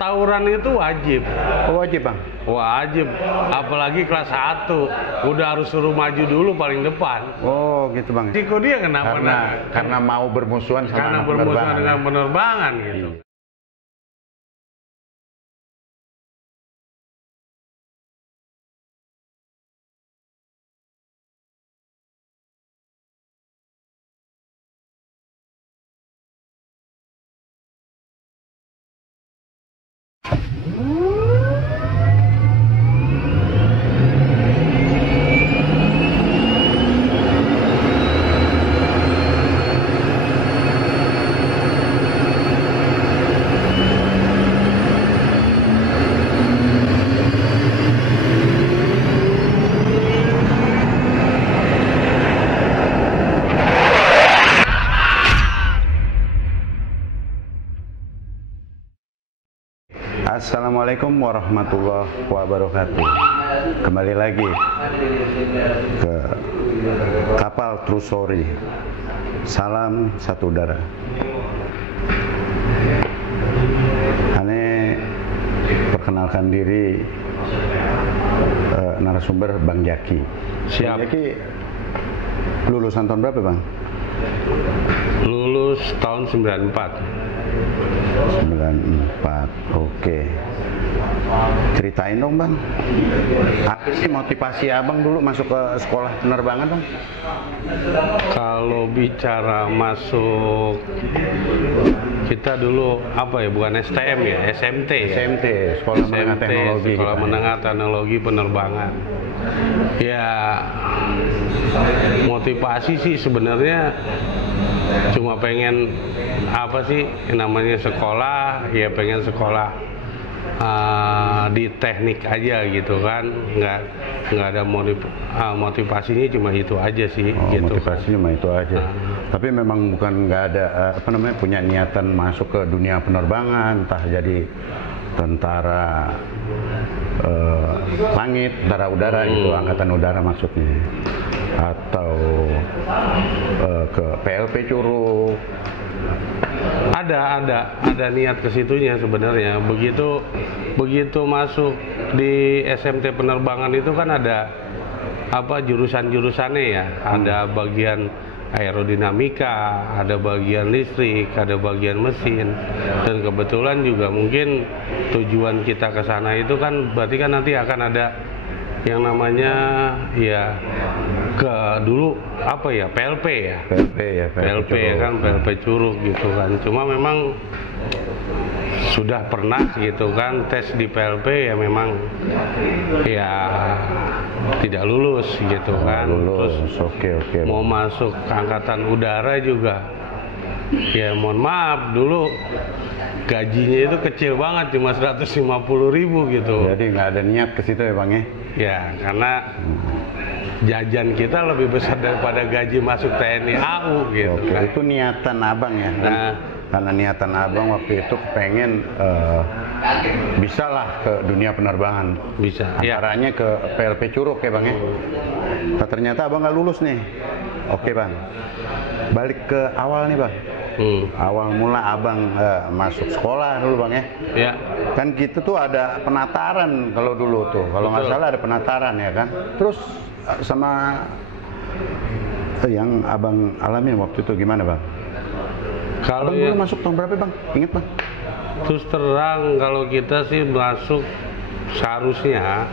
tawuran itu wajib. Oh, wajib Bang? Wajib, apalagi kelas 1. Udah harus suruh maju dulu paling depan. Oh gitu Bang. Risiko dia kenapa? Karena mau bermusuhan sama karena anak bermusuhan penerbangan. dengan penerbangan gitu. Assalamualaikum warahmatullahi wabarakatuh. Kembali lagi ke kapal True Story. Salam satu udara. Ane perkenalkan diri, narasumber Bang Jaki. Siap. Bang Jaki lulusan tahun berapa Bang? Lulus tahun 94. 94, oke. Ceritain dong Bang, apa sih motivasi Abang dulu masuk ke sekolah penerbangan Bang? Kalau bicara masuk, kita dulu apa ya, bukan STM ya, SMT ya? SMT, Sekolah Menengah Teknologi. Sekolah Menengah Teknologi Penerbangan. Ya, motivasi sih sebenarnya cuma pengen apa sih namanya sekolah, ya pengen sekolah di teknik aja gitu kan, nggak ada motivasinya cuma itu aja sih. Oh, gitu. motivasinya cuma itu aja. Tapi memang bukan nggak ada punya niatan masuk ke dunia penerbangan, entah jadi tentara langit, tentara udara gitu, angkatan udara maksudnya, atau ke PLP Curug. Ada niat ke situnya sebenarnya. Begitu masuk di SMT penerbangan itu kan ada jurusan-jurusannya ya. Ada bagian aerodinamika, ada bagian listrik, ada bagian mesin. Dan kebetulan juga mungkin tujuan kita ke sana itu kan berarti kan nanti akan ada yang namanya ya dulu PLP ya. PLP kan, PLP Curug gitu kan. Cuma memang sudah pernah gitu kan tes di PLP ya, memang ya tidak lulus gitu kan. Lulus. Terus Oke. mau masuk ke angkatan udara juga ya, mohon maaf, dulu gajinya itu kecil banget, cuma 150.000 gitu. Jadi nggak ada niat ke situ ya Bang ya? Ya, karena jajan kita lebih besar daripada gaji masuk TNI AU gitu. Oke, kan. itu niatan Abang ya? Kan? Karena niatan Abang waktu itu pengen bisalah ke dunia penerbangan. Bisa. Antaranya ke PLP Curug ya Bang ya? Nah, ternyata Abang nggak lulus nih. Oke Bang, balik ke awal nih Bang. Awal mula Abang masuk sekolah dulu Bang ya? Ya. Kan gitu tuh ada penataran kalau dulu tuh, kalau nggak salah ada penataran ya kan? Terus sama yang Abang alami waktu itu gimana Bang? Kalau Abang dulu masuk tahun berapa Bang? Ingat Bang? Terus terang, kalau kita sih masuk seharusnya,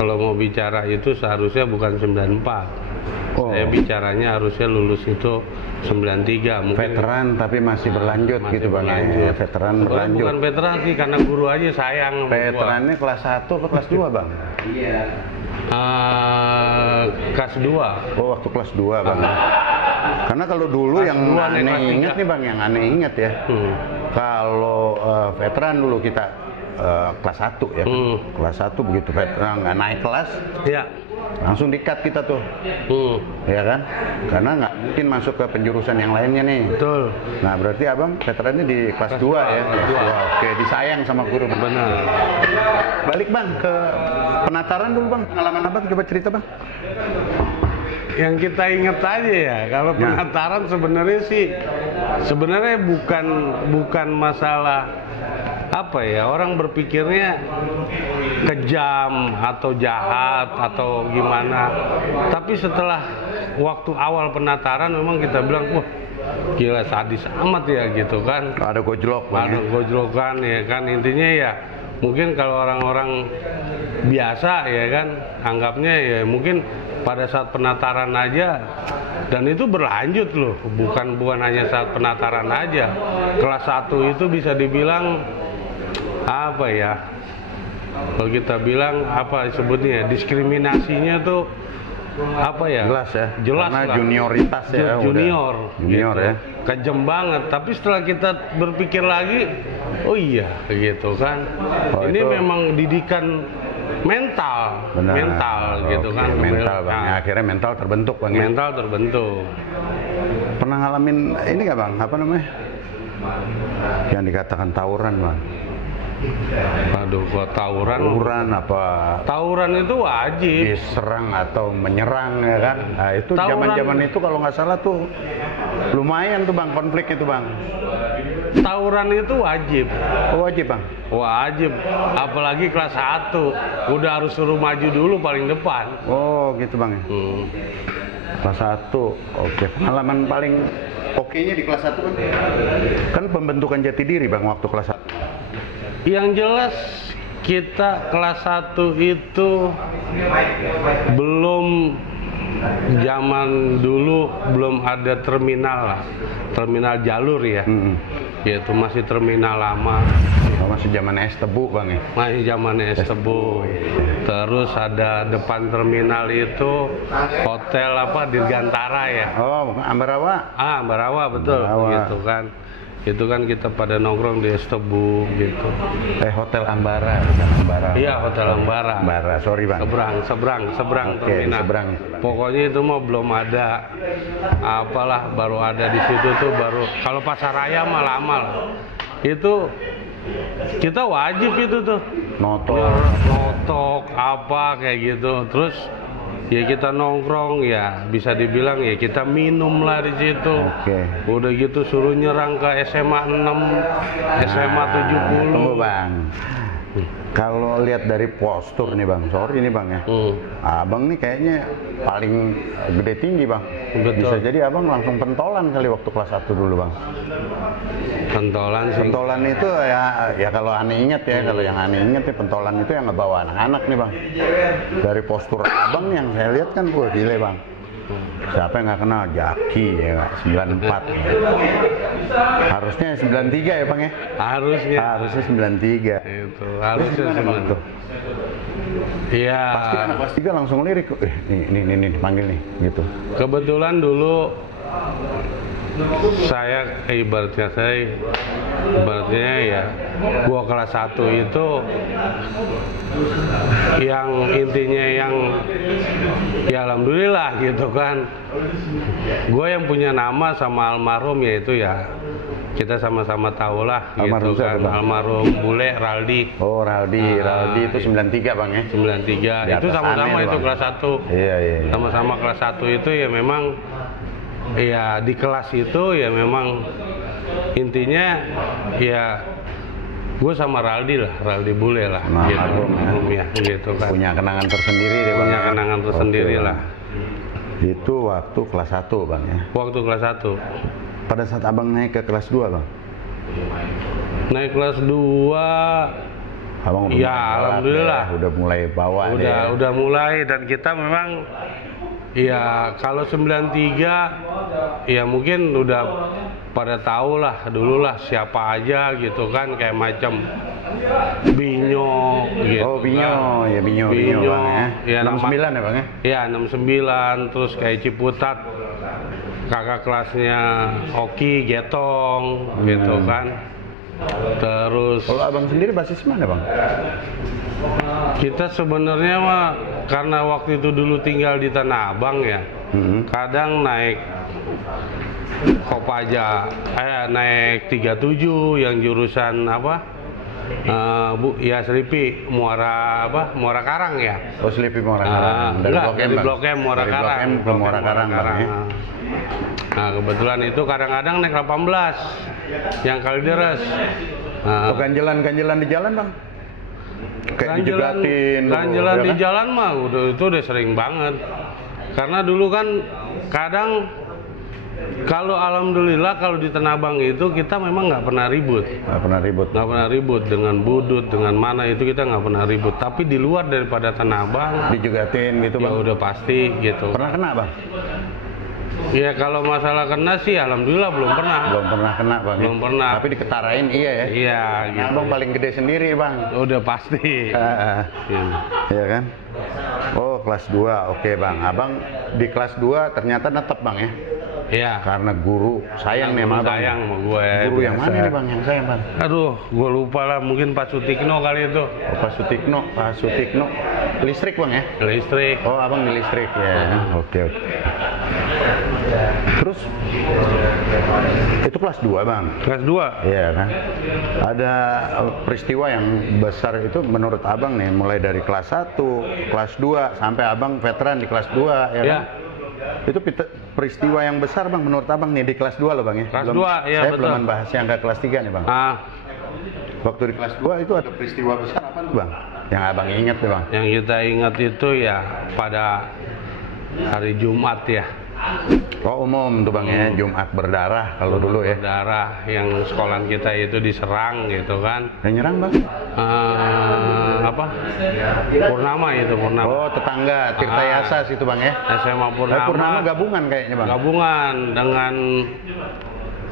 kalau mau bicara itu seharusnya bukan 94. Oh. Saya bicaranya harusnya lulus itu 93 mungkin. Veteran tapi masih berlanjut gitu Bang ya. Veteran berlanjut. Bukan veteran sih, karena guru aja sayang. Veterannya kelas 1 atau kelas 2 Bang? Iya. Kelas 2. Oh, waktu kelas 2 Bang. Karena kalau dulu kelas yang 2, aneh inget nih Bang, yang aneh inget ya. Kalau veteran dulu kita kelas 1 ya. Kelas 1 begitu veteran nggak naik kelas. Iya. Langsung di-cut kita tuh, ya kan? Karena nggak mungkin masuk ke penjurusan yang lainnya nih. Betul. Nah, berarti Abang veterannya di kelas 2 ya? Kelas 2. Oke, disayang sama guru. Benar. Balik Bang ke penataran dulu Bang, pengalaman Abang coba cerita Bang. Yang kita ingat aja ya, kalau penataran sebenarnya bukan masalah apa ya, orang berpikirnya kejam atau jahat atau gimana. Tapi setelah waktu awal penataran memang kita bilang, wah gila sadis amat ya gitu kan. Ada gojlok, ada gojlokan ya kan. Intinya ya mungkin kalau orang-orang biasa ya kan anggapnya ya mungkin pada saat penataran aja, dan itu berlanjut loh, bukan hanya saat penataran aja. Kelas 1 itu bisa dibilang apa ya, kalau kita bilang apa sebutnya, diskriminasinya tuh apa ya, jelas karena lah, junioritas ya, junior gitu. Ya kejam banget. Tapi setelah kita berpikir lagi, oh iya gitu kan, ini itu memang didikan mental. Benar. Mental gitu kan, mental bang. Nah, akhirnya mental terbentuk bang. Mental terbentuk. Pernah ngalamin ini nggak bang, apa namanya, yang dikatakan tawuran bang? Aduh, gua tawuran apa? Tawuran itu wajib. Diserang atau menyerang ya kan? Nah itu zaman itu kalau nggak salah tuh lumayan tuh bang, konflik itu bang. Tawuran itu wajib. Oh, wajib bang? Wajib, apalagi kelas 1 udah harus suruh maju dulu paling depan. Oh gitu bang. Kelas 1, oke. Pengalaman paling oke-nya di kelas 1 kan pembentukan jati diri bang waktu kelas 1. Yang jelas kita kelas 1 itu belum, zaman dulu belum ada terminal lah, terminal jalur ya. Yaitu masih terminal lama. Masih zaman es tebu bang ya? Masih zaman es tebu. Terus ada depan terminal itu hotel apa, Dirgantara ya. Oh, Ambarawa. Ambarawa betul. Ambarawa. Gitu kan. Itu kan kita pada nongkrong di es tebu gitu. Hotel Ambara, bukan Ambara. Iya, Hotel Ambara. Ambara, sorry bang. Seberang Oke, terminal. seberang. Pokoknya itu mah belum ada, apalah, baru ada di situ tuh baru. Kalau pasar raya mah lama lah. Itu kita wajib itu tuh. Notok apa kayak gitu. Terus ya kita nongkrong, ya bisa dibilang ya kita minum lah di situ. Udah gitu suruh nyerang ke SMA 6, SMA 70. Tunggu bang, kalau lihat dari postur nih bang, sorry nih bang ya, abang nih kayaknya paling gede tinggi bang. Betul. Bisa jadi abang langsung pentolan kali waktu kelas 1 dulu bang. Pentolan sih. Pentolan itu ya kalau aneh ingat ya, kalau yang aneh ingat ya pentolan itu yang ngebawa anak-anak nih bang. Dari postur abang yang saya lihat kan, gile bang. Siapa yang nggak kenal Jaki ya, 94 ya. Harusnya 93 ya bang ya? Harusnya 93. Itu harusnya bang tuh. Iya. Pasti anak kelas 3 langsung lirik, nih panggil nih gitu. Kebetulan dulu ibaratnya ya gua kelas 1 itu yang intinya yang ya alhamdulillah gitu kan, gua yang punya nama sama almarhum, yaitu ya kita sama-sama tahu lah gitu kan, almarhum Bule Raldi. Oh Raldi itu 93 bang ya? 93 itu sama-sama itu kelas 1. Iya. Sama-sama kelas 1 itu ya memang ya di kelas itu ya memang intinya ya gue sama Raldi Bule lah, ya. Gitu kan. Punya kenangan tersendiri deh bang. Punya kenangan tersendiri lah. Itu waktu kelas 1 bang ya? Waktu kelas 1. Pada saat abang naik ke kelas 2 bang? Naik kelas 2 abang ya alhamdulillah ya, udah mulai bawa udah mulai, dan kita memang ya kalau 93 ya mungkin udah pada tahu lah dulu lah siapa aja gitu kan, kayak macam Binyo gitu. Oh Binyo kan. Ya Binyo bang ya. 69 ya bang ya? Iya 69, terus kayak Ciputat kakak kelasnya Oki Getong gitu kan. Terus kalau abang sendiri basis mana bang? Kita sebenarnya mah karena waktu itu dulu tinggal di Tanah Abang ya, kadang naik Kopaja, naik 37 yang jurusan apa? Selipi Muara Karang ya. Oh Selipi Muara Karang. Dari Blok M Muara Karang. Ke Muara Karang. Nah kebetulan itu kadang-kadang naik 18 yang Kalideres. Oh, ganjelan di jalan bang? Kayak dijegatin. Ganjelan di jalan mah itu udah sering banget. Karena dulu kan kadang kalau alhamdulillah kalau di Tanah Abang itu kita memang nggak pernah ribut. Nggak pernah ribut dengan budut, dengan mana itu kita nggak pernah ribut. Tapi di luar daripada Tanah Abang dijegatin gitu bang? Ya udah pasti gitu. Pernah kena bang? Ya kalau masalah kena sih alhamdulillah belum pernah. Belum pernah kena bang? Belum pernah. Tapi diketarain iya ya? Iya gitu. Abang paling gede sendiri bang? Udah pasti. Iya kan? Oh kelas 2, oke bang. Abang di kelas 2 ternyata netep bang ya? Iya. Karena guru sayang nih sama abang. Sayang sama gue. Guru yang mana nih bang yang sayang bang? Aduh, gue lupa lah. Mungkin Pak Sutikno kali itu. Oh, Pak Sutikno. Listrik bang ya? Listrik. Oh abang di listrik ya. Oke. Terus itu kelas 2 bang? Kelas 2? Iya kan. Ada peristiwa yang besar itu menurut abang nih, mulai dari kelas 1, kelas 2 sampai abang veteran di kelas 2 ya kan? Itu peristiwa yang besar bang menurut abang nih di kelas 2 loh bang ya? Kelas 2 ya saya betul. Belum bahas yang ke kelas 3 nih bang. Waktu di kelas 2 itu ada peristiwa besar apa tuh bang? Yang abang ingat tuh bang? Yang kita ingat itu ya pada hari Jumat ya. Oh umum tuh bang ya, Jumat berdarah kalau dulu ya. Berdarah yang sekolahan kita itu diserang gitu kan. Yang nyerang bang? Apa? Purnama itu Purnama. Oh tetangga Tirta Yasa situ bang ya. SMA Purnama. Purnama gabungan kayaknya bang. Gabungan dengan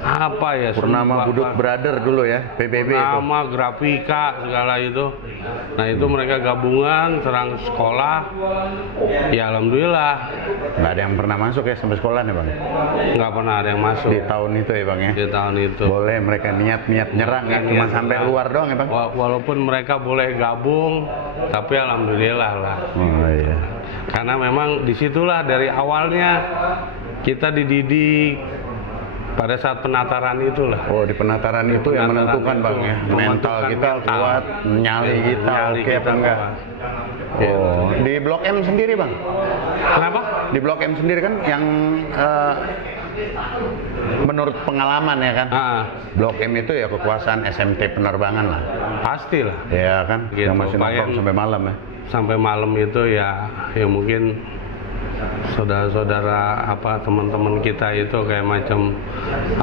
apa ya? Purnama Budut Brother dulu ya, PBB Purnama, itu. Grafika segala itu. Nah itu mereka gabungan serang sekolah. Ya alhamdulillah. Nggak ada yang pernah masuk ya sampai sekolah nih bang? Nggak pernah ada yang masuk. Di tahun itu ya bang ya? Di tahun itu. Boleh mereka niat nyerang ya, cuma sampai luar doang ya bang? Walaupun mereka boleh gabung, tapi alhamdulillah lah. Oh iya. Karena memang disitulah dari awalnya kita dididik pada saat penataran itulah. Oh di penataran itu yang menentukan bang ya? Mental kita kuat, nyali kita oke apa enggak? Oh di Blok M sendiri bang? Kenapa? Di Blok M sendiri kan yang menurut pengalaman ya kan? Blok M itu ya kekuasaan SMT penerbangan lah. Pastilah. Ya kan? Gitu. Yang masih nongkrong sampai malam ya? Sampai malam itu ya mungkin saudara-saudara apa teman-teman kita itu kayak macam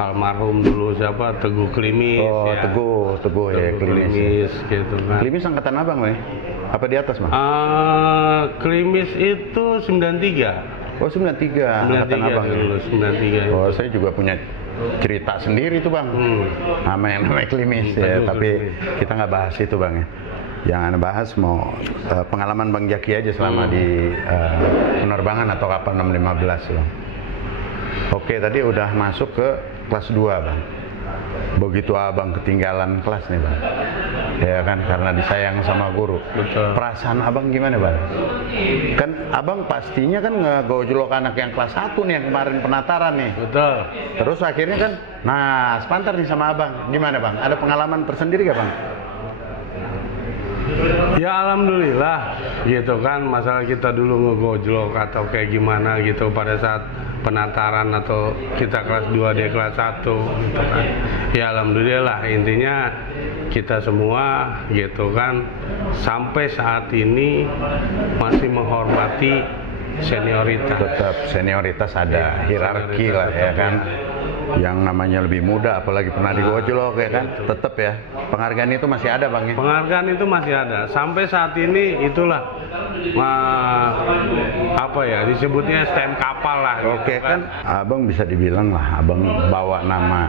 almarhum dulu siapa Teguh Klimis. Oh ya. Teguh ya Klimis gitu kan. Klimis angkatan abang ya? Apa di atas bang? Klimis itu 93. Oh 93 angkatan abang dulu, ya? 93 Oh saya juga punya cerita sendiri tuh bang sama yang namanya Klimis ya, tapi kita nggak bahas itu bang ya. Yang Anda bahas mau pengalaman Bang Jaki aja selama di penerbangan atau kapal 615 bang. Oke tadi udah masuk ke kelas 2 bang. Begitu abang ketinggalan kelas nih bang, ya kan karena disayang sama guru. Betul. Perasaan abang gimana bang? Kan abang pastinya kan ngegojlok anak yang kelas 1 nih yang kemarin penataran nih. Betul. Terus akhirnya kan, nah sepantar nih sama abang. Gimana bang? Ada pengalaman tersendiri gak bang? Ya alhamdulillah gitu kan, masalah kita dulu ngegojlok atau kayak gimana gitu pada saat penataran atau kita kelas 2 dia kelas 1 gitu kan. Ya alhamdulillah intinya kita semua gitu kan sampai saat ini masih menghormati senioritas. Tetap senioritas ada hierarki lah ya kan. Yang namanya lebih muda apalagi pernah digojlok ya kan, tetap ya penghargaan itu masih ada bang ya. Penghargaan itu masih ada sampai saat ini, itulah apa ya disebutnya STM kapal lah. Oke gitu kan abang bisa dibilang lah abang bawa nama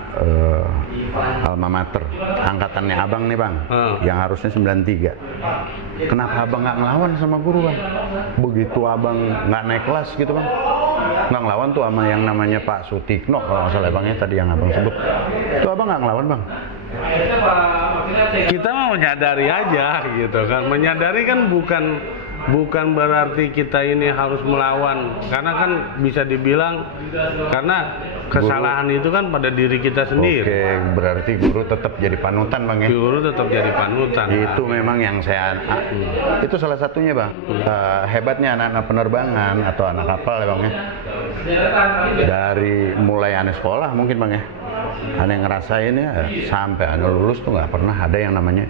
alma mater angkatannya abang nih bang, yang harusnya 93. Kenapa abang nggak ngelawan sama guru bang? Begitu abang nggak naik kelas gitu bang, nggak ngelawan tuh sama yang namanya Pak Sutikno kalau nggak salah bang ya, tadi yang abang sebut itu abang nggak ngelawan bang? Kita mau menyadari aja gitu kan, menyadari kan bukan berarti kita ini harus melawan, karena kan bisa dibilang karena kesalahan guru, itu kan pada diri kita sendiri. Oke, berarti guru tetap jadi panutan bang ya? Guru tetap jadi panutan. Itu memang yang saya itu salah satunya bang. Hebatnya anak-anak penerbangan atau anak kapal ya bang ya, dari mulai anak sekolah mungkin bang ya, ada yang ngerasain ya, sampai ane lulus tuh nggak pernah ada yang namanya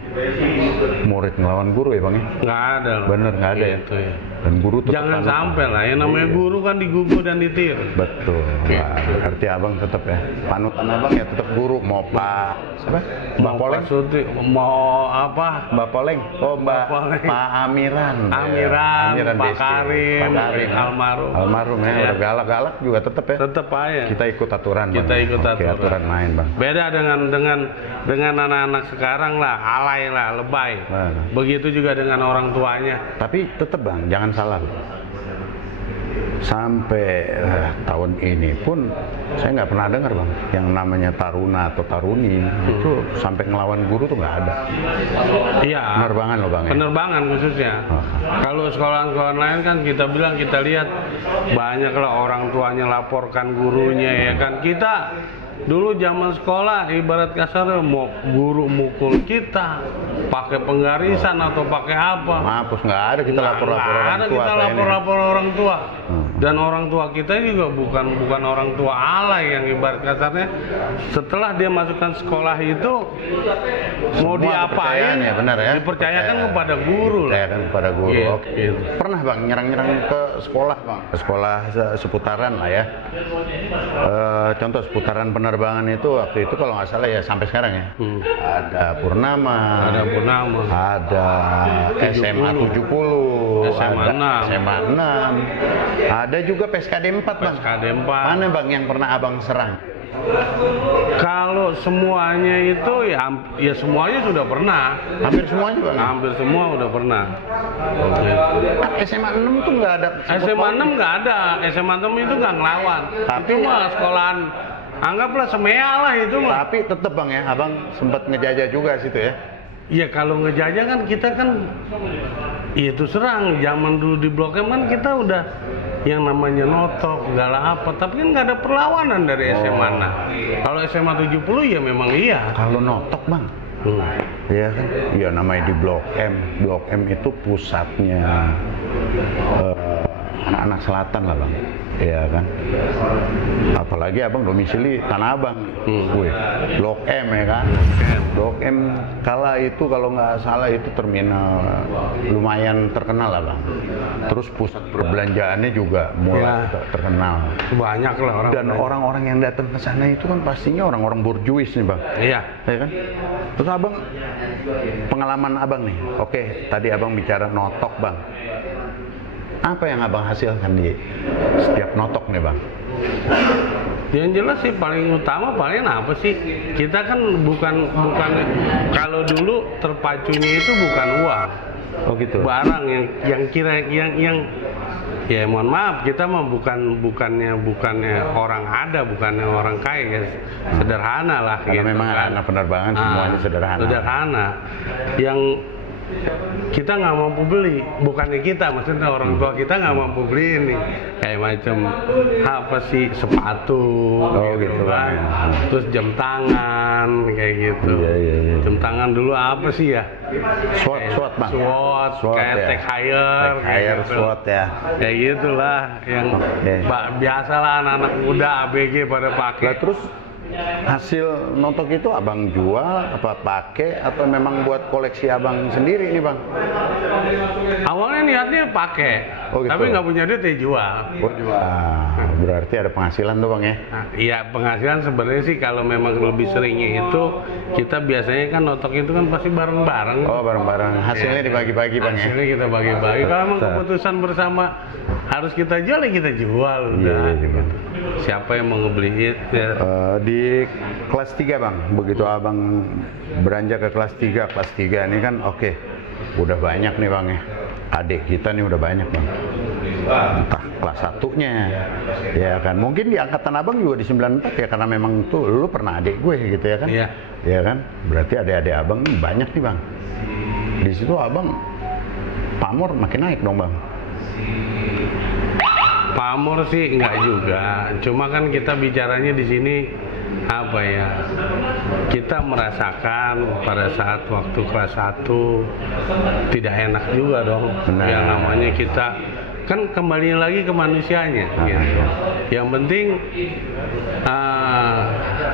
murid ngelawan guru ya bang ya? Nggak ada. Bener nggak ada gitu, ya. Dan guru tuh jangan sampai lah, yang namanya guru kan digugu dan ditir. Betul. Gitu. Wah, berarti abang tetap ya, panutan abang ya tetap guru. Mau Pak siapa? Mbak Poleng? Mau apa? Mbak Poleng? Oh Mbak Pak Amiran. Amiran, Pak Desi. Karim, Pak Karim. Almarhum Ya, udah galak-galak juga tetap ya. Tetap aja. Kita ikut aturan. Kita bang. ikut Oke, aturan main bang. Beda dengan anak-anak sekarang lah, alay lah, lebay. Nah. Begitu juga dengan orang tuanya. Tapi tetap bang, jangan salah. Sampai tahun ini pun saya nggak pernah dengar bang, yang namanya taruna atau taruni itu sampai ngelawan guru tuh nggak ada. Iya. Penerbangan loh bang. Penerbangan khususnya. Kalau sekolah-sekolah lain kan kita bilang, kita lihat banyaklah orang tuanya laporkan gurunya ya kan. Kita dulu zaman sekolah ibarat kasarnya mau guru mukul kita pakai penggarisan atau pakai apa. Mampus nggak ada kita lapor-lapor orang tua. Kita lapor-lapor orang tua. Dan orang tua kita juga bukan orang tua alay yang ibarat kasarnya setelah dia masukkan sekolah itu mau diapain ya, benar ya? Dipercayakan kepada guru lah. Dipercayakan kepada guru. Gitu. Oke. Pernah bang nyerang-nyerang ke sekolah bang? Ke sekolah seputaran lah ya. Contoh seputaran penerbangan itu waktu itu kalau nggak salah ya sampai sekarang ya. Ada Purnama. Ada SMA 70. SMA 6. SMA 6. Ada juga PSKD 4 bang. PSKD 4. Mana bang yang pernah abang serang? Kalau semuanya itu ya semuanya sudah pernah. Hampir semuanya bang? Hampir semua udah pernah. SMA 6 tuh nggak ada? SMA 6 nggak ada. SMA 6 itu nggak ngelawan. Itu mah sekolahan, anggaplah semea lah itu mah. Tapi tetep bang ya, abang sempat ngejajah juga situ ya? Iya, kalau ngejajah kan kita kan itu serang. Zaman dulu di Blok M kan kita udah yang namanya notok segala apa, tapi kan nggak ada perlawanan dari SMA. Kalau SMA 70 ya memang iya. Kalau notok bang, iya kan? Ya namanya di Blok M. Blok M itu pusatnya anak-anak selatan lah bang. Iya kan? Apalagi abang domisili Tanah Abang. Wih, Blok M ya kan? Blok M kala itu kalau nggak salah itu terminal lumayan terkenal lah bang. Terus pusat perbelanjaannya juga mulai terkenal. Banyak lah orang. Dan orang-orang yang datang ke sana itu kan pastinya orang-orang borjuis nih bang. Iya. Ya kan? Terus abang, pengalaman abang nih. Oke, tadi abang bicara notok bang. Apa yang abang hasilkan di setiap notok nih bang? Yang jelas sih paling utama paling apa sih? Kita kan bukan kalau dulu terpacunya itu bukan uang. Oh gitu. Barang yang ya mohon maaf, kita mah bukannya orang ada, bukannya orang kaya ya. Sederhana lah. Karena gitu, memang kan. anak penerbangan semuanya sederhana. Sederhana. Yang kita nggak mampu beli, bukannya kita, maksudnya orang tua kita nggak mampu beli ini kayak macam apa sih, sepatu gitu kan, terus jam tangan kayak gitu. Iya. Jam tangan dulu apa sih ya, SWOT bang, SWOT kayak ya. Tech Heuer gitu. SWOT ya, kayak gitulah yang biasalah anak-anak muda ABG pada pakai. Nah, terus hasil notok itu abang jual apa pakai atau memang buat koleksi abang sendiri nih bang? Awalnya niatnya pakai, gitu. tapi nggak punya duit ya jual. Oh jual, berarti ada penghasilan tuh bang ya? Nah, iya, penghasilan sebenarnya sih kalau memang lebih seringnya itu kita biasanya kan notok itu kan pasti bareng-bareng. Oh bareng-bareng, hasilnya dibagi-bagi bang ya? Hasilnya kita bagi-bagi. Kalau memang keputusan bersama harus kita jual ya kita jual udah. Iya. Siapa yang mau ngebeli ya. Di kelas 3 bang, begitu abang beranjak ke kelas 3 ini kan oke, udah banyak nih bang ya, adik kita nih udah banyak bang, entah kelas 1-nya ya kan, mungkin di angkatan abang juga di 94 ya, karena memang tuh lu pernah adik gue gitu ya kan. Iya. Ya kan, berarti adik-adik abang banyak nih bang, di situ abang pamor makin naik dong bang. Pamor sih enggak juga, cuma kan kita bicaranya di sini apa ya, kita merasakan pada saat waktu kelas 1 tidak enak juga dong. Yang namanya kita kan kembali lagi ke manusianya gitu. Yang penting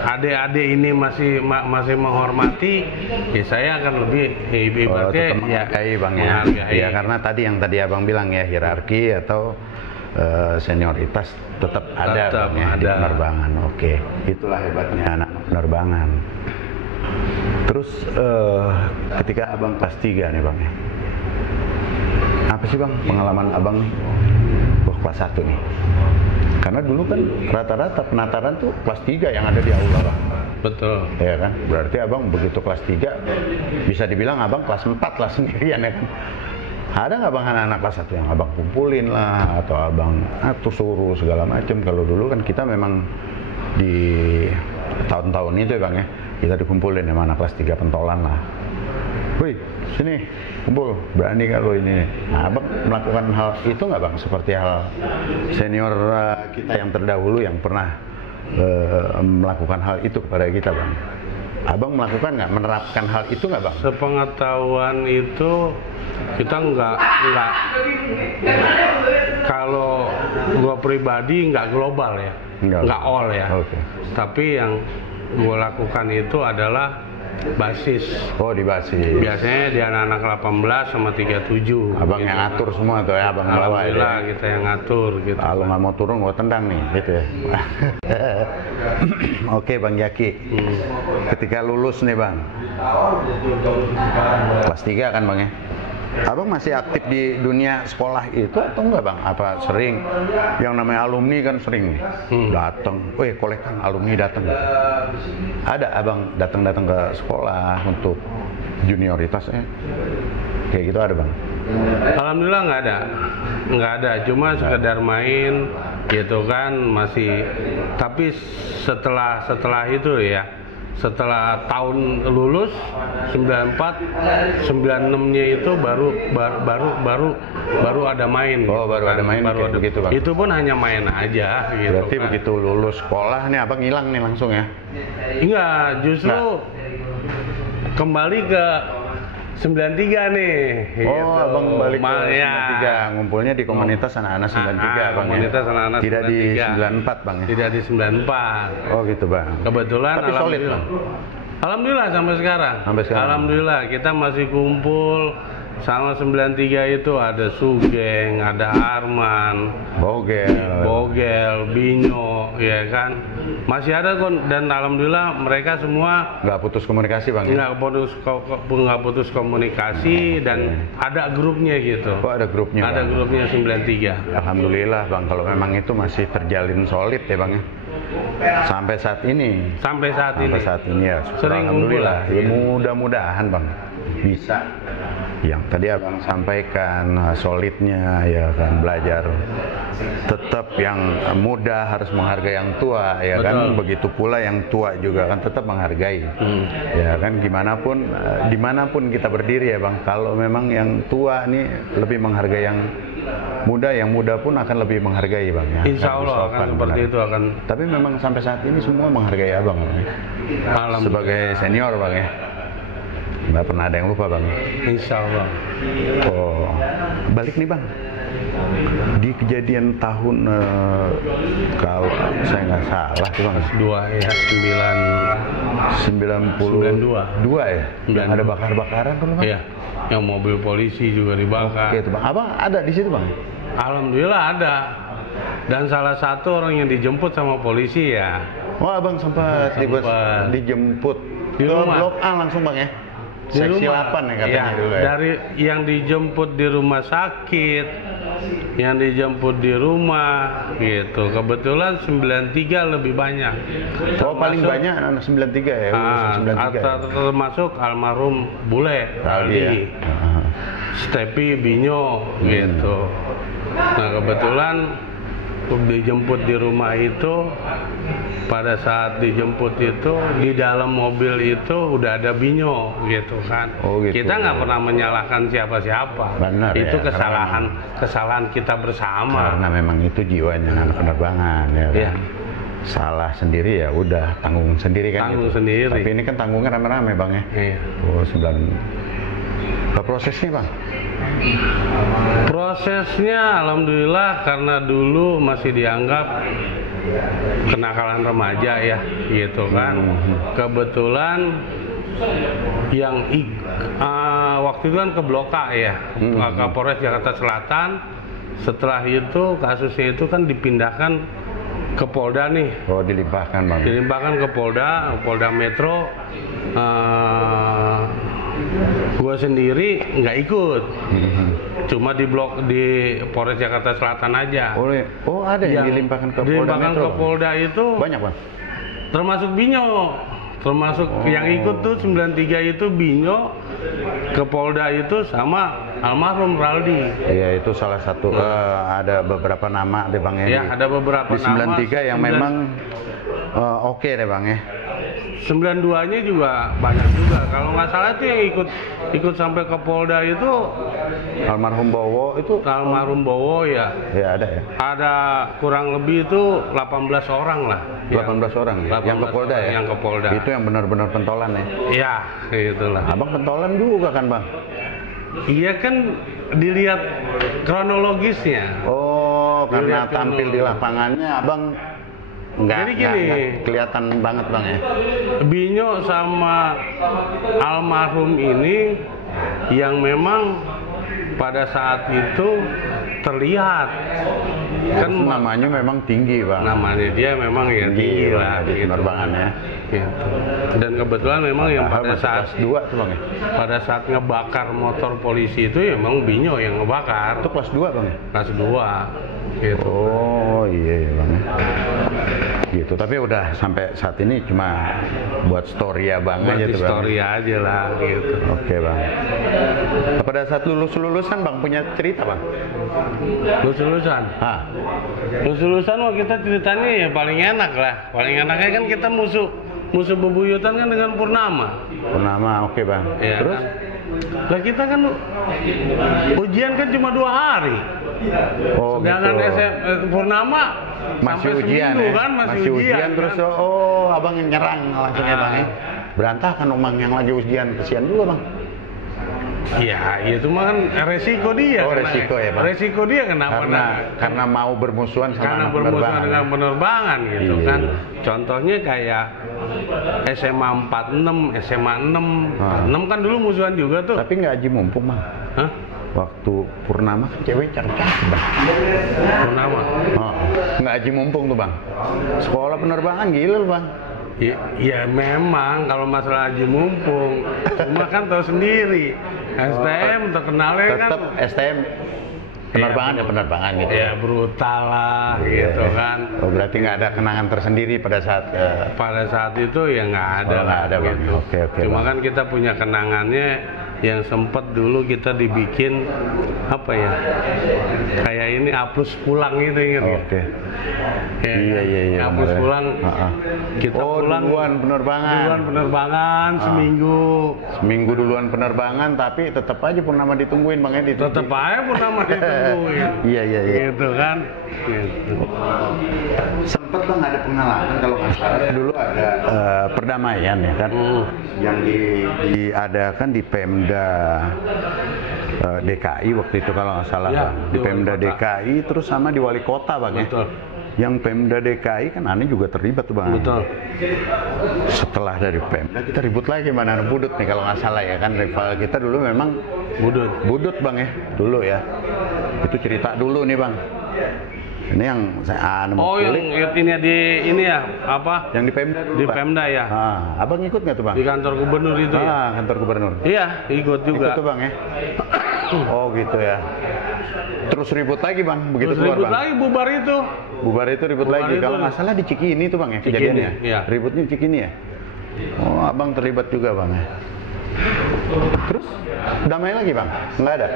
adik-adik ini masih menghormati, ya saya akan lebih ibaratnya tetap menghargai Bang ya. menghargai. Ya karena tadi yang tadi Abang bilang ya, hierarki atau senioritas tetap ada Tetap Bang, ya, di ada. penerbangan. Oke, itulah hebatnya anak penerbangan. Terus ketika Abang kelas 3 nih Bang ya, apa sih Bang pengalaman Abang nih? Wah, kelas 1 nih. Karena dulu kan rata-rata penataran tuh kelas 3 yang ada di aula Bang. Betul. Ya kan? Berarti Abang begitu kelas 3 bisa dibilang Abang kelas 4 lah sendirian ya kan? Ada nggak Bang anak-anak kelas 1 yang Abang kumpulin lah atau Abang atur suruh segala macam? Kalau dulu kan kita memang di tahun-tahun itu ya Bang ya, kita dikumpulin sama anak kelas 3 pentolan lah. Wih, sini kumpul, berani nggak lo ini? Nah, Abang melakukan hal itu nggak Bang? Seperti hal senior kita yang terdahulu yang pernah melakukan hal itu kepada kita Bang. Abang melakukan nggak, menerapkan hal itu nggak Bang? Sepengetahuan itu kita nggak kalau gua pribadi nggak global ya, nggak all ya. Oke. Tapi yang gua lakukan itu adalah basis. Oh, di basis. Biasanya di anak-anak 18 sama 37. Abang gitu. yang ngatur semua tuh ya, Abang bawa ya. Alhamdulillah kita yang ngatur gitu. Kalau nggak mau turun, gua tendang nih, gitu ya. Oke Bang Jaki, ketika lulus nih Bang, kelas 3 kan Bang ya, Abang masih aktif di dunia sekolah itu atau enggak Bang? Apa sering, yang namanya alumni kan sering nih, datang, kolekan alumni datang. Ada Abang datang ke sekolah untuk junioritasnya, kayak gitu ada Bang? Alhamdulillah nggak ada, cuma sekedar main gitu kan masih. Tapi setelah itu ya, setelah tahun lulus 94, 96-nya itu baru ada main. Oh, baru ada main baru kayak ada, begitu Bang. Itu pun hanya main aja gitu. Berarti kan. begitu lulus sekolah nih Abang hilang nih langsung ya? Enggak, justru kembali ke 93 nih. Oh, gitu. Abang balik ke Ya. 93, ngumpulnya di komunitas anak-anak 93 Bang komunitas ya? anak-anak Tidak 93. di 94 Bang ya? Tidak di 94. Oh gitu Bang. Kebetulan Tapi solid alhamdulillah. Bang? Alhamdulillah sampai sekarang. Sampai sekarang. Alhamdulillah kita masih kumpul sama 93 itu ada Sugeng, ada Arman, Bogel, Binyo, ya kan. Masih ada dan alhamdulillah mereka semua Nggak putus komunikasi Bang ya? nggak putus komunikasi dan ada grupnya gitu. Oh ada grupnya Ada Bang? grupnya 93. Alhamdulillah Bang, kalau memang itu masih terjalin solid ya Bang ya? Sampai saat ini? Sampai saat ini ya, sering alhamdulillah. Ya, mudah-mudahan Bang bisa. Yang tadi Abang sampaikan solidnya ya kan, belajar tetap yang muda harus menghargai yang tua ya. Betul. Kan begitu pula yang tua juga kan tetap menghargai ya kan, dimanapun kita berdiri ya Bang, kalau memang yang tua nih lebih menghargai yang muda pun akan lebih menghargai Bang ya. Insya Allah akan seperti itu akan. Tapi memang sampai saat ini semua menghargai Abang ya. Sebagai senior Bang ya, nggak pernah ada yang lupa Bang. Insya Allah. Oh, balik nih Bang, di kejadian tahun kalau saya nggak salah tuh Bang, 2 ya, 92 ya, yang ada bakar-bakaran tuh Bang. Iya, yang mobil polisi juga dibakar. Oke, itu Bang, Abang ada di situ Bang? Alhamdulillah ada. Dan salah satu orang yang dijemput sama polisi ya. Oh, Abang sempat dijemput di ke rumah. Blok A langsung Bang ya? Di Seksi rumah. 8 ya katanya Ya, dulu ya? dari yang dijemput di rumah sakit, yang dijemput di rumah gitu. Kebetulan 93 lebih banyak. Oh, paling banyak anak 93 ya? Termasuk almarhum Bule Aldi ya? Stepi Binyo gitu. Nah kebetulan dijemput di rumah itu, pada saat dijemput itu di dalam mobil itu udah ada Binyo gitu kan. Oh, gitu. Kita nggak pernah menyalahkan siapa-siapa. Benar, itu ya, kesalahan kita bersama. Karena memang itu jiwanya anak penerbangan ya kan? Ya. Salah sendiri ya udah tanggung sendiri kan. Tanggung gitu. sendiri. Tapi ini kan tanggungnya rame-rame Bang ya. Iya. Oh, Prosesnya bang? Prosesnya alhamdulillah karena dulu masih dianggap kenakalan remaja ya gitu kan. Kebetulan yang waktu itu kan ke Blok A ya, Kapolres Jakarta Selatan. Setelah itu kasusnya itu kan dipindahkan ke Polda nih. Oh, dilimpahkan bang? Dilimpahkan ke Polda Metro. Gue sendiri nggak ikut, cuma di Polres Jakarta Selatan aja. Oh ada yang dilimpahkan ke Polda Metro? Dilimpahkan ke Polda itu banyak bang? Termasuk Binyo. Termasuk yang ikut tuh 93 itu Binyo, ke Polda itu sama almarhum Raldi. Iya itu salah satu, ada beberapa nama deh bang ya. Ya ada beberapa di 93 nama. 93 yang memang oke deh bang ya. 92-nya juga banyak juga. Kalau nggak salah itu yang ikut sampai ke Polda itu almarhum Bowo itu. Almarhum Bowo ya. Ya ada ya. Ada kurang lebih itu 18 orang lah. 18 orang ya? Yang ke Polda ya? Yang ke Polda. Itu yang benar-benar pentolan ya? Iya, itulah. Abang pentolan juga kan bang? Iya kan dilihat kronologisnya. Oh, karena tampil di lapangannya abang nggak kelihatan banget bang ya? Binyo sama almarhum ini yang memang pada saat itu terlihat kan namanya memang tinggi bang. Namanya dia memang ya tinggi lah gitu. Penerbangannya. Gitu. Dan kebetulan memang yang pada saat kelas 2 tuh bang ya? Pada saat ngebakar motor polisi itu ya memang Binyo yang ngebakar. Itu kelas 2 bang ya? Kelas 2 gitu. Oh iya bang ya. Gitu, tapi udah sampai saat ini cuma buat story abang aja tuh bang. Story aja lah gitu. Oke bang. Pada saat lulusan bang punya cerita bang? Lulusan? Lulusan mah kita ceritanya ya paling enak lah. Paling enaknya kan kita musuh bebuyutan kan dengan Purnama. Purnama oke bang. Ya, terus? Kan? Lah kita kan ujian kan cuma 2 hari. Oh sedangkan gitu. Purnama masih sampai ujian seminggu, ya? Kan? Masih ujian kan? Terus abang yang nyerang langsung ya bang ya? Berantakan umang yang lagi ujian, kesian juga bang. Iya, itu mah kan resiko dia. Oh resiko ya bang? Resiko dia kenapa? Karena mau bermusuhan sama bermusuhan dengan penerbangan gitu kan. Contohnya kayak SMA 46, SMA 6. 6 kan dulu musuhan juga tuh. Tapi nggak aji mumpung bang? Hah? Waktu Purnama kan cewek cantik bang. Purnama? Nggak aji mumpung tuh bang. Sekolah penerbangan gila bang. Ya memang kalau masalah aji mumpung, cuma kan tahu sendiri. STM terkenalnya kan. Tetap STM penerbangan ya penerbangan gitu. Ya brutal lah gitu kan. Oh berarti nggak ada kenangan tersendiri pada saat itu ya nggak ada. Nggak ada bang. Gitu. Oke. Cuma kan kita punya kenangannya yang sempat dulu kita dibikin apa ya? Kayak ini Aplus pulang gitu ingat nggak? Oke. Ya, iya. Aplus pulang. Kita pulang duluan penerbangan seminggu. Seminggu duluan penerbangan tapi tetap aja Purnama ditungguin bang Edi. Tetap aja Purnama ditungguin. Iya. Gitu kan. Gitu. Sempet bang ada pengalaman kalau nggak salah dulu ada perdamaian ya kan yang diadakan di Pemda DKI waktu itu kalau nggak salah ya, di Pemda DKI terus sama di Wali Kota bang. Betul. Yang Pemda DKI kan aneh juga terlibat tuh bang. Betul. Setelah dari Pemda kita ribut lagi mana Budut nih kalau nggak salah ya kan rival kita dulu memang Budut bang ya dulu ya. Itu cerita dulu nih bang. Ini yang saya ini ya apa? Yang di Pemda dulu. Di Pemda ya. Abang ikut nggak tuh bang? Di kantor gubernur itu ya. Kantor gubernur. Iya, ikut juga. Ikut tuh bang ya. Oh gitu ya. Terus ribut lagi bang, begitu terus keluar ribut bang. Lagi bubar itu. Ribut lagi. Kalau nggak salah di Cikini tuh bang ya kejadiannya. Iya. Ributnya di Cikini ya. Oh abang terlibat juga bang ya. Terus damai lagi bang? Nggak ada?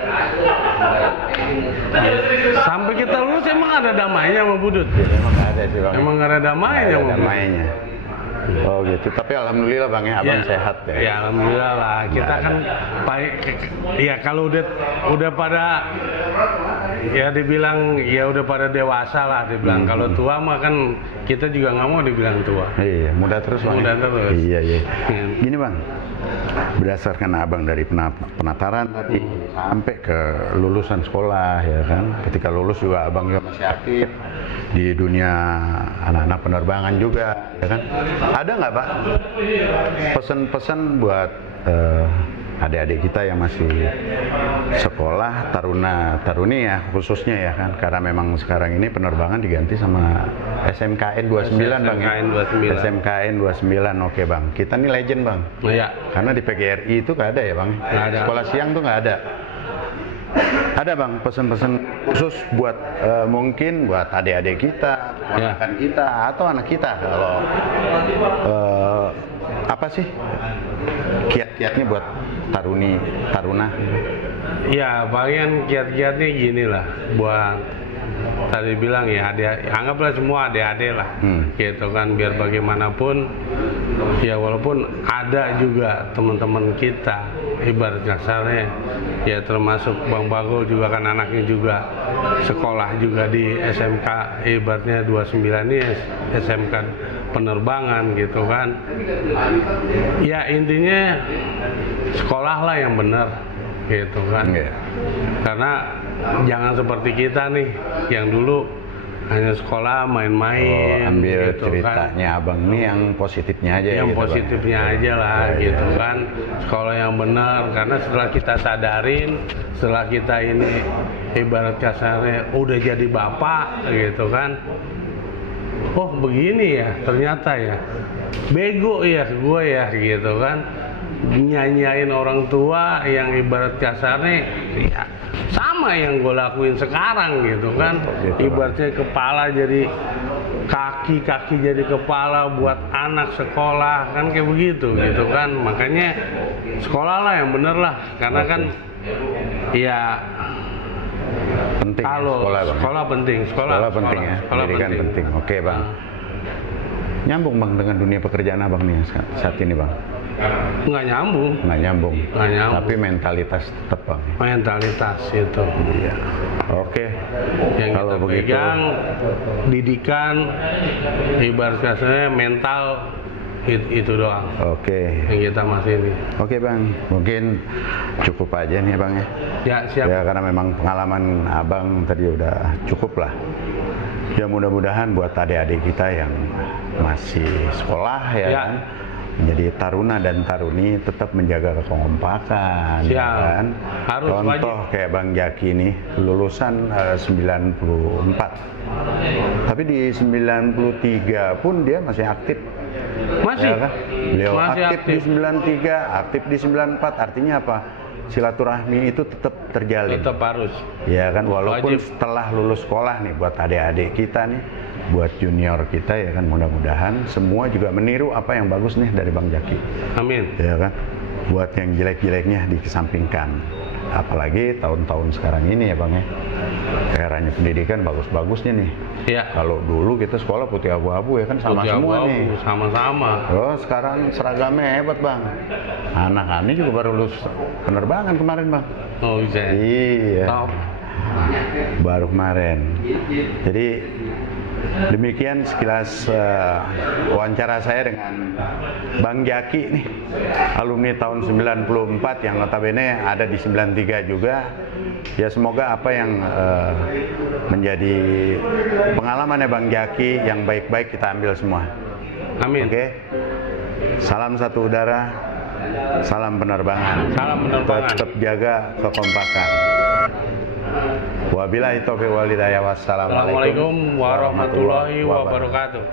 Sampai kita lulus emang ada damainya sama Budut? Ya, emang nggak ada sih bang. Emang nggak ada damainya? Damainya. Oh gitu. Tapi alhamdulillah Bang ya, abang sehat ya. Ya alhamdulillah lah. Kita kan ya kalau udah pada ya dibilang ya udah pada dewasa lah dibilang. Kalau tua mah kan kita juga nggak mau dibilang tua. Iya, muda terus Bang. Muda terus. Iya. Gini Bang, berdasarkan abang dari penataran tadi sampai ke lulusan sekolah ya kan. Ketika lulus juga abang juga masih aktif di dunia anak-anak penerbangan juga ya kan. Ada nggak Pak pesan-pesan buat adik-adik kita yang masih sekolah, taruna-taruni ya khususnya ya kan, karena memang sekarang ini penerbangan diganti sama SMKN 29 Bang ya. SMKN 29. Oke Bang, kita nih legend Bang. Iya. Karena di PGRI itu nggak ada ya Bang. Nggak ada. Sekolah siang tuh nggak ada. Ada Bang pesan-pesan khusus buat mungkin buat adik-adik kita, ponakan kita atau anak kita kalau apa sih kiat-kiatnya buat taruna? Ya bagian kiat-kiatnya gini lah, buat tadi bilang ya anggaplah semua adik-adik lah, gitu kan, biar bagaimanapun ya walaupun ada juga teman-teman kita ibarat kasarnya ya termasuk Bang Bagol juga kan anaknya juga sekolah juga di SMK ibaratnya 29 ini SMK penerbangan gitu kan. Ya intinya sekolah lah yang benar gitu kan. Karena jangan seperti kita nih yang dulu hanya sekolah main-main. Ambil gitu ceritanya kan. Abang ini yang positifnya aja. Yang gitu, positifnya Bang. aja lah gitu kan. Sekolah yang benar, karena setelah kita sadarin, setelah kita ini ibarat kasarnya udah jadi bapak gitu kan. Oh begini ya ternyata ya, bego ya gue ya gitu kan, nyanyain orang tua yang ibarat kasarnya ya sama yang gue lakuin sekarang gitu kan. Ibaratnya kepala jadi kaki jadi kepala buat anak sekolah kan kayak begitu gitu kan. Makanya sekolah lah yang bener lah, karena kan ya penting kalau sekolah penting, sekolah penting ya, pendidikan penting. Oke Bang. Nyambung Bang dengan dunia pekerjaan abang nih saat ini Bang? Nggak nyambung. Tapi mentalitas tetap Bang. Mentalitas itu. Iya. Oke. Yang kalau kita begitu pegang didikan ibarat kasarnya mental itu doang. Oke. Yang kita masih ini. Oke Bang, mungkin cukup aja nih Bang ya. Ya siap. Ya karena memang pengalaman abang tadi udah cukup lah. Ya mudah-mudahan buat adik-adik kita yang masih sekolah ya kan, menjadi taruna dan taruni tetap menjaga kekompakan ya kan. Harus contoh wajib. Kayak Bang Jaki nih lulusan 94, tapi di 93 pun dia masih aktif. Masih ya kan? Beliau masih aktif di 93, aktif di 94, artinya apa? Silaturahmi itu tetap terjalin. Tetap harus. Ya kan, walaupun wajib. Setelah lulus sekolah nih buat adik-adik kita nih, buat junior kita ya kan, mudah-mudahan semua juga meniru apa yang bagus nih dari Bang Jaki. Amin. Ya kan, buat yang jelek-jeleknya dikesampingkan. Apalagi tahun-tahun sekarang ini ya Bang ya, eranya pendidikan bagus-bagusnya nih. Iya. Kalau dulu kita sekolah putih abu-abu ya kan, sama putih semua abu-abu, nih. Sama-sama. Oh sekarang seragamnya hebat Bang. Anak Ani juga baru lulus penerbangan kemarin Bang. Oh bisa. Iya. Top. Baru kemarin. Jadi demikian sekilas wawancara saya dengan Bang Jaki nih, alumni tahun 94 yang notabene ada di 93 juga. Ya semoga apa yang menjadi pengalamannya Bang Jaki yang baik-baik kita ambil semua. Amin. Oke. Salam satu udara, salam penerbangan. Salam penerbangan. Tetap jaga kekompakan. Wabillahi taufiq wal hidayah. Wassalamualaikum Assalamualaikum warahmatullahi wabarakatuh.